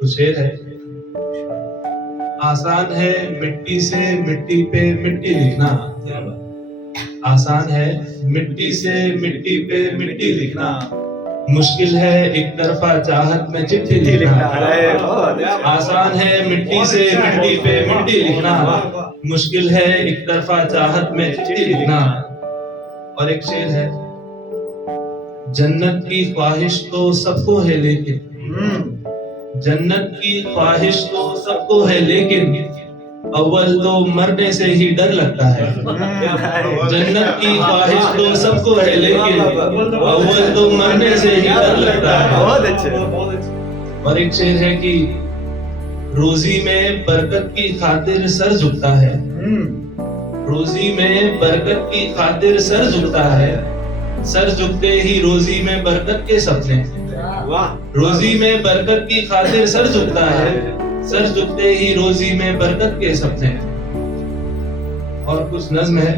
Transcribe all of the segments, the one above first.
तो शेर है, आसान है मिट्टी से मिट्टी पे मिट्टी लिखना, आसान है मिट्टी से मिट्टी पे मिट्टी लिखना, मुश्किल है एक तरफा चाहत में चिट्ठी लिखना। आसान है मिट्टी से मिट्टी पे मिट्टी लिखना, मुश्किल है एक तरफा चाहत में चिट्ठी लिखना। और एक शेर है, जन्नत की ख्वाहिश तो सबको है लेकिन, जन्नत की ख्वाहिश तो सबको है लेकिन अव्वल तो मरने से ही डर लगता है। जन्नत की ख्वाहिश तो सबको है लेकिन अव्वल तो मरने से ही डर लगता है। बहुत अच्छे। और एक शेर है कि रोजी में बरकत की खातिर सर झुकता है, रोजी में बरकत की खातिर सर झुकता है, सर झुकते ही रोजी में बरकत के सपने, रोजी में बरकत की खातिर सर झुकता है, सर झुकते ही रोजी में बरकत के सपने। और कुछ नज्म है,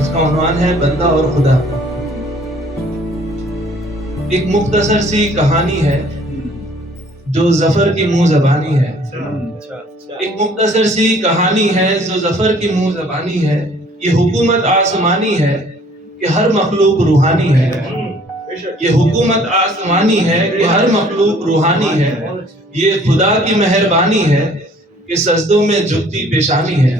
उसका उन्वान है बंदा और खुदा। एक मुख्तसर सी कहानी है जो जफर की मुंह जबानी है, एक मुख्तसर सी कहानी है जो जफर की मुंह जबानी है। ये हुकूमत आसमानी है कि हर मखलूक रूहानी है, ये हुकूमत आसमानी है कि हर मखलूक रूहानी है। ये खुदा की मेहरबानी है कि सजदों में झुकती पेशानी है,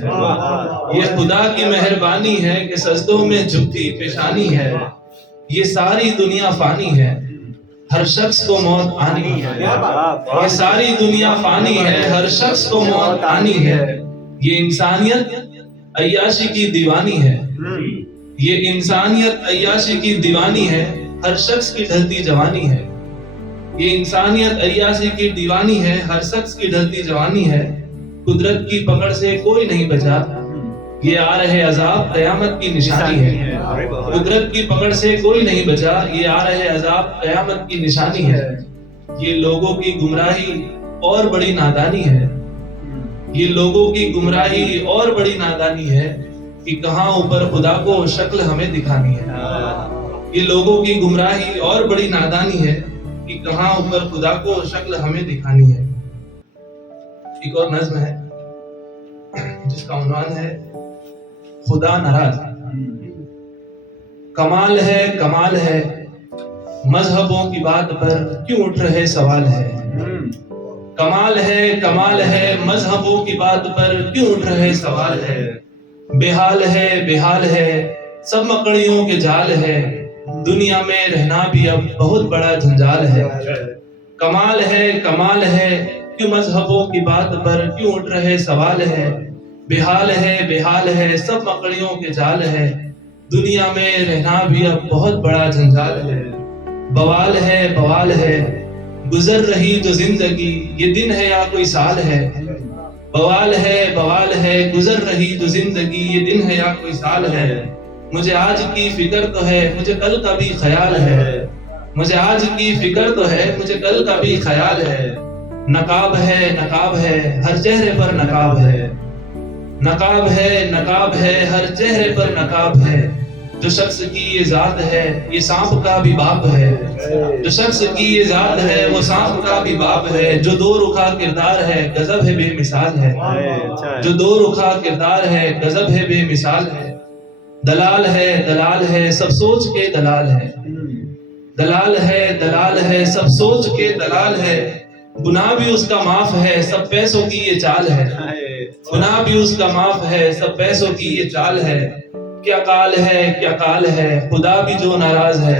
ये खुदा की मेहरबानी है कि सजदों में झुकती पेशानी है। ये सारी दुनिया फानी है, हर शख्स को मौत आनी है, ये सारी दुनिया फानी है, हर शख्स को मौत आनी है। ये इंसानियत अय्याशी की दीवानी है, ये इंसानियत अय्याशी की दीवानी है, हर शख्स की ढलती जवानी है। ये इंसानियत अय्याशी की दीवानी है, हर शख्स की ढलती जवानी है। कुदरत की पकड़ से कोई नहीं बचा, ये आ रहे अजाब कयामत की निशानी है। कुदरत की पकड़ से कोई नहीं बचा, ये आ रहे अजाब कयामत की निशानी है। ये लोगों की गुमराही और बड़ी नादानी है, ये लोगों की गुमराही और बड़ी नादानी है कि कहां ऊपर खुदा को शक्ल हमें दिखानी है। ये लोगों की गुमराही और बड़ी नादानी है कि कहां ऊपर खुदा को शक्ल हमें दिखानी है। एक और नज्म है जिसका उन्वान है खुदा नाराज। कमाल है मजहबों की बात पर क्यों उठ रहे सवाल है। कमाल है मजहबों की बात पर क्यों उठ रहे सवाल है। बेहाल है सब मकड़ियों के जाल है, दुनिया में रहना भी अब बहुत बड़ा जंजाल है। कमाल है क्यों मजहबों की बात पर क्यों उठ रहे सवाल है। बेहाल है सब मकड़ियों के जाल है, दुनिया में रहना भी अब बहुत बड़ा जंजाल है। बवाल है गुजर रही जो जिंदगी, ये दिन है या कोई साल है। बवाल है गुजर रही जो जिंदगी, ये दिन है या कोई साल है। मुझे आज की फिक्र तो है, मुझे कल का भी ख्याल है। मुझे आज की फिक्र तो है, मुझे कल का भी ख्याल है। नकाब है हर चेहरे पर नकाब है, नकाब है हर चेहरे पर नकाब है। जो शख्स की ये जात है ये सांप का भी बाप है, जो शख्स की ये जात है वो सांप का भी बाप है। जो दो रुखा किरदार है गजब है बेमिसाल है, जो दो रुखा किरदार है गजब है बेमिसाल है। दलाल है सब सोच के दलाल है, दलाल है सब सोच के दलाल है। गुनाह भी उसका माफ है सब पैसों की ये चाल है, गुनाह भी उसका माफ है सब पैसों की ये चाल है। क्या काल है खुदा भी जो नाराज है,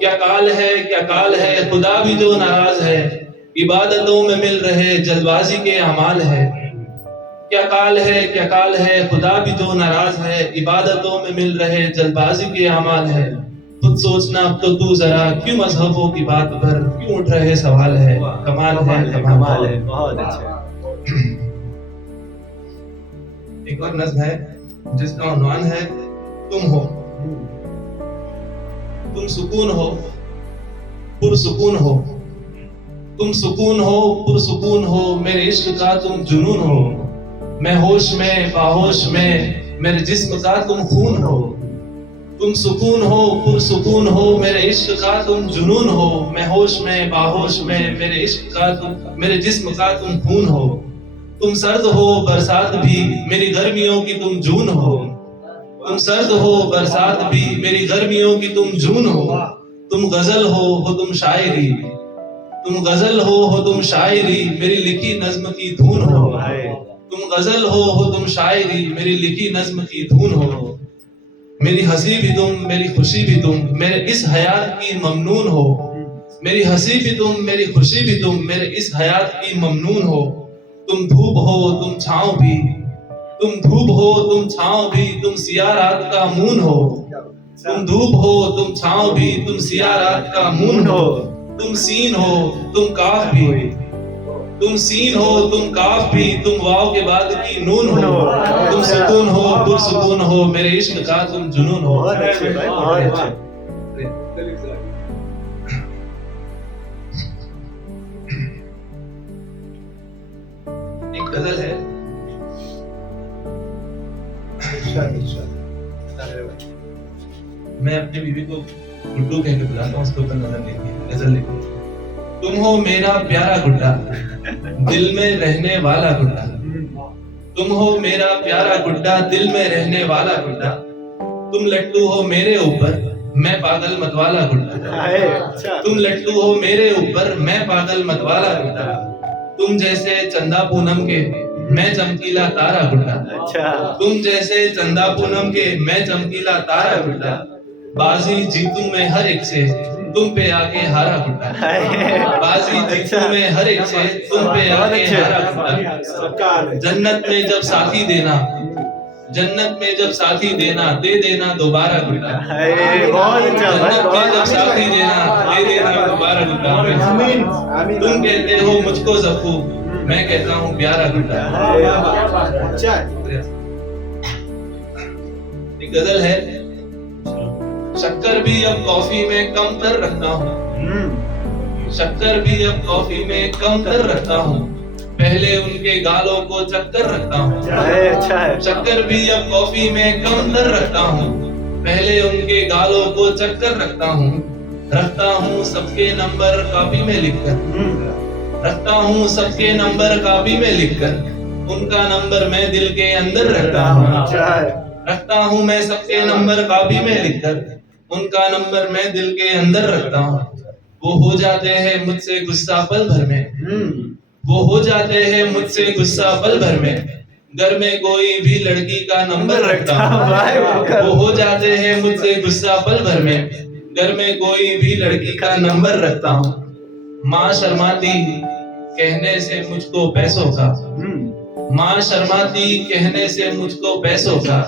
क्या काल है खुदा भी जो नाराज है। इबादतों में मिल रहे जल्दबाजी के अमाल है। क्या काल है खुदा भी जो नाराज है, इबादतों में मिल रहे जल्दबाजी के अमाल है। खुद सोचना अब तो तू जरा क्यों मजहबों की बात पर क्यों उठ रहे सवाल है। कमाल है बहुत अच्छा। एक और नज्म है जिसका उन्वान है तुम हो, तुम सुकून हो पुरसुकून हो, तुम सुकून हो पुरसुकून हो, मेरे इश्क का तुम जुनून हो। मैं होश में बाहोश में, मेरे जिस्म का तुम खून हो। तुम सुकून हो पुरसुकून हो, मेरे इश्क का तुम जुनून हो। मैं होश में बाहोश में, मेरे इश्क का तुम, मेरे जिस्म का तुम खून हो। तुम सर्द हो बरसात भी, मेरी गर्मियों की तुम जून हो। तुम सर्द हो बरसात भी, मेरी गर्मियों की तुम जून हो। तुम गजल हो तुम शायरी, तुम गजल हो तुम शायरी, मेरी लिखी नज्म की धून हो। तुम गजल हो तुम शायरी, मेरी लिखी नज्म की धून हो। मेरी हंसी भी तुम, मेरी खुशी भी तुम, मेरे इस हयात की ममनून हो। मेरी हंसी भी तुम, मेरी खुशी भी तुम, मेरे इस हयात की ममनून हो। तुम धूप हो तुम छांव भी, तुम धूप हो तुम छांव भी, तुम सिया रात का मून हो। तुम धूप हो तुम छांव भी, तुम सिया रात का मून हो। तुम सीन हो तुम काफ भी, तुम सीन हो तुम काफ भी, तुम वाव के बाद की नून हो। तुम सुकून हो पुरसुकून हो, मेरे इश्क का तुम जुनून हो। बहुत अच्छे भाई, बहुत अच्छे। एक गजल है, मैं अपनी बीवी को गुड्डू कह के बुलाता हूँ, उसके ऊपर नजर देखिए, गजल लिखी। तुम हो मेरा प्यारा गुड्डा, दिल में रहने वाला गुड्डा। तुम हो मेरा प्यारा गुड्डा, दिल में रहने वाला गुड्डा। तुम लट्टू हो मेरे ऊपर, मैं पागल मतवाला गुड्डा। तुम लट्टू हो मेरे ऊपर, मैं पागल मतवाला गुड्डा। तुम जैसे चंदा पूनम के, मैं चमकीला तारा गुड्डा। तुम जैसे चंदा पूनम के, मैं चमकीला तारा गुड्डा। बाजी जीतूं मैं हर एक से, तुम पे आके हारा गुड्डा। बाजी जीतूं मैं हर एक से, तुम पे आके हारा गुड्डा। जन्नत में जब साथी देना, जन्नत में जब साथी देना, दे देना दोबारा गुड्डा। जन्नत में जब साथी देना, दे देना दोबारा गुड्डा। तुम कहते हो मुझको जफ्फू, मैं कहता हूँ प्यारा गुड्डा। एक गजल है, शक्कर भी अब कॉफी में कम कर रखता हूँ, शक्कर भी अब कॉफी में कम कर रखता हूँ। पहले उनके गालों को चक्कर रखता हूँ। शक्कर भी अब कॉफी में कम कर रखता हूँ, पहले उनके गालों को चक्कर रखता हूँ। रखता हूँ सबके नंबर कॉपी में लिखकर, रखता हूँ सबके नंबर कॉपी में लिखकर। उनका नंबर मैं दिल के अंदर रखता हूँ। रखता हूँ मैं सबके नंबर कॉपी में लिखकर, उनका नंबर मैं दिल के अंदर रखता हूँ। वो हो जाते हैं मुझसे गुस्सा पल भर में, वो हो जाते हैं मुझसे गुस्सा पल भर में। घर में कोई भी लड़की का नंबर रखता हूँ। वो हो जाते हैं मुझसे गुस्सा पल भर में, घर में कोई भी लड़की का नंबर रखता हूँ। माँ शर्माती कहने से मुझको पैसों का, माँ शर्माती कहने से मुझको पैसों का,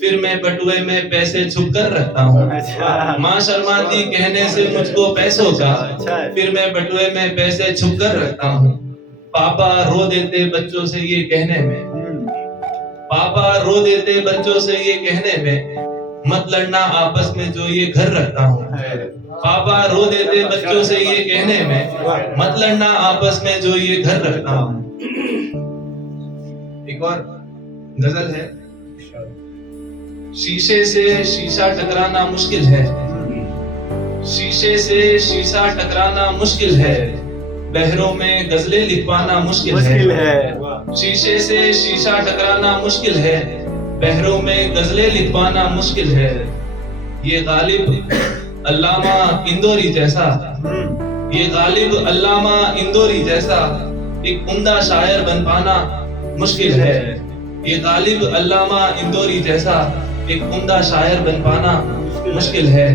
फिर मैं बटुए में पैसे छुप कर रखता हूँ। माँ शर्माती कहने से मुझको पैसों का, फिर मैं बटुए में पैसे छुप कर रखता हूँ। पापा रो देते बच्चों से ये कहने में, पापा रो देते बच्चों से ये कहने में, मत लड़ना आपस में जो ये घर रखता हूँ। पापा रो देते बच्चों से ये कहने में, मत लड़ना आपस में जो ये घर रखता हूँ। एक और गजल है, शीशे से शीशा टकराना मुश्किल है, शीशे से शीशा टकराना मुश्किल है, बहरों में गजलें लिखवाना मुश्किल है। शीशे से शीशा टकराना मुश्किल है, बहरों में गजलें लिखवाना मुश्किल है। ये गालिब अल्लामा इंदौरी जैसा, ये गालिब अल्लामा इंदौरी जैसा एक उम्दा शायर बन पाना मुश्किल है। ये गालिब अल्लामा इंदौरी जैसा एक उम्दा शायर बन पाना मुश्किल है।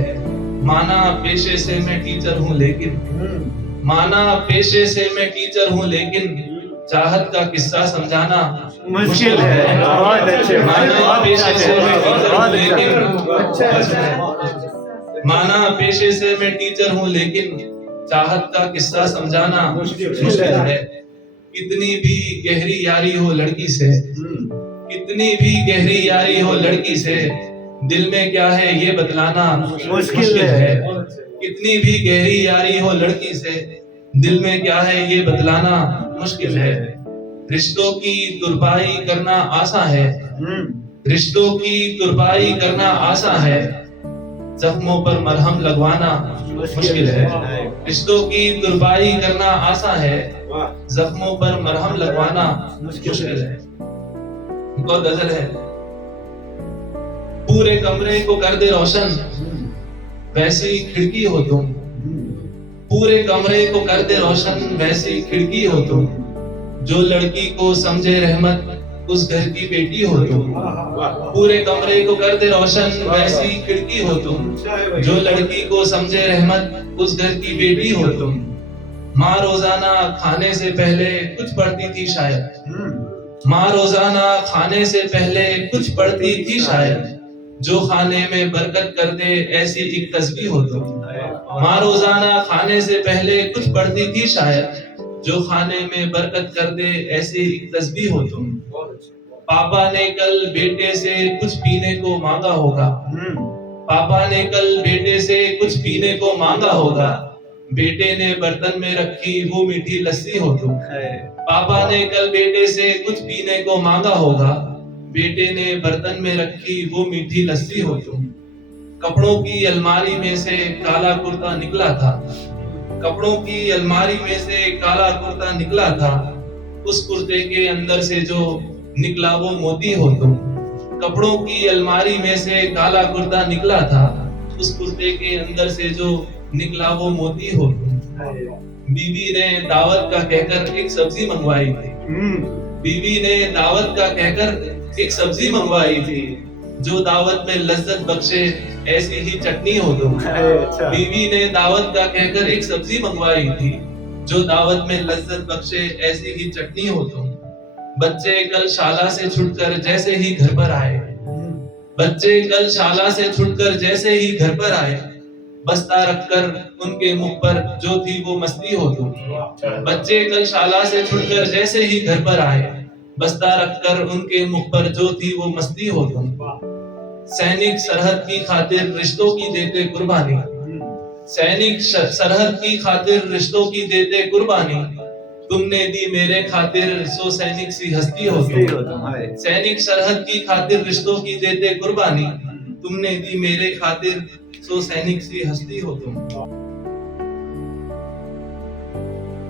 माना पेशे से मैं टीचर हूँ लेकिन, माना पेशे से मैं टीचर हूँ लेकिन, चाहत का किस्सा समझाना मुश्किल है। माना पेशे से मैं टीचर हूँ लेकिन, माना पेशे से मैं टीचर हूँ लेकिन, चाहत का किस्सा समझाना मुश्किल है। कितनी भी गहरी यारी हो लड़की से, कितनी भी गहरी यारी हो लड़की से, दिल में क्या है ये बतलाना मुश्किल है। कितनी भी गहरी यारी हो लड़की से, दिल में क्या है ये बतलाना मुश्किल है। रिश्तों की तुरपाई करना आसान है, रिश्तों की तुरपाई करना आसान है, जख्मों पर मरहम लगवाना मुश्किल है। रिश्तों की तुरपाई करना आसान है, जख्मों पर मरहम लगवाना मुश्किल है। एक और गजल है, पूरे कमरे को कर दे रोशन, वैसी खिड़की हो तुम। पूरे कमरे को कर दे रोशन, वैसी खिड़की हो तुम। जो लड़की को समझे रहमत, उस घर की बेटी हो तुम। पूरे कमरे को कर दे रोशन, वैसी खिड़की हो तुम। जो लड़की को समझे रहमत, उस घर की बेटी हो तुम। माँ रोजाना खाने से पहले कुछ पढ़ती थी शायद। माँ रोजाना खाने से पहले कुछ पढ़ती थी शायद। जो खाने में बरकत कर दे, ऐसी एक तस्बीह हो तुम। माँ रोजाना खाने से पहले कुछ पढ़ती थी शायद। जो खाने में बरकत कर दे, ऐसी एक तस्बीह हो तुम। पापा ने कल बेटे से कुछ पीने को मांगा होगा। पापा ने कल बेटे से कुछ पीने को मांगा होगा। बेटे ने बर्तन में रखी वो मीठी लस्सी हो तुम। पापा ने कल बेटे से कुछ पीने को मांगा होगा। बेटे ने बर्तन में रखी वो मीठी लस्सी हो तुम। कपड़ों की अलमारी में से काला कुर्ता निकला था। कपड़ों की अलमारी में से काला कुर्ता निकला था। उस कुर्ते के अंदर से जो निकला वो मोती हो तुम। कपड़ों की अलमारी में से काला कुर्ता निकला था। उस कुर्ते के अंदर से जो निकला वो मोती हो तुम। बीवी ने दावत का कहकर एक सब्जी मंगवाई थी। बीवी ने दावत का कहकर एक सब्जी मंगवाई थी। जो दावत में लज्जत बख्शे, ऐसी ही चटनी हो तुम। बीवी ने दावत का कहकर एक सब्जी मंगवाई थी। जो दावत में लज्जत बख्शे, ऐसी ही चटनी हो तुम। बच्चे कल शाला से छुटकर जैसे ही घर पर आए। बच्चे कल शाला से छुटकर जैसे ही घर पर आए। बस्ता रखकर उनके मुख पर जो थी वो मस्ती हो तुम। बच्चे कल शाला से छुटकर जैसे ही घर पर आए। बस्ता रखकर उनके मुख पर जो थी वो मस्ती हो तुम। सैनिक सरहद की खातिर रिश्तों की देते कुर्बानी। सैनिक सरहद की खातिर रिश्तों की देते कुर्बानी। तुमने दी मेरे खातिर, सो सैनिक सी हस्ती हो तुम। सैनिक सरहद की खातिर रिश्तों की देते कुर्बानी। तुमने दी मेरे खातिर, सो सैनिक सी हस्ती हो तुम।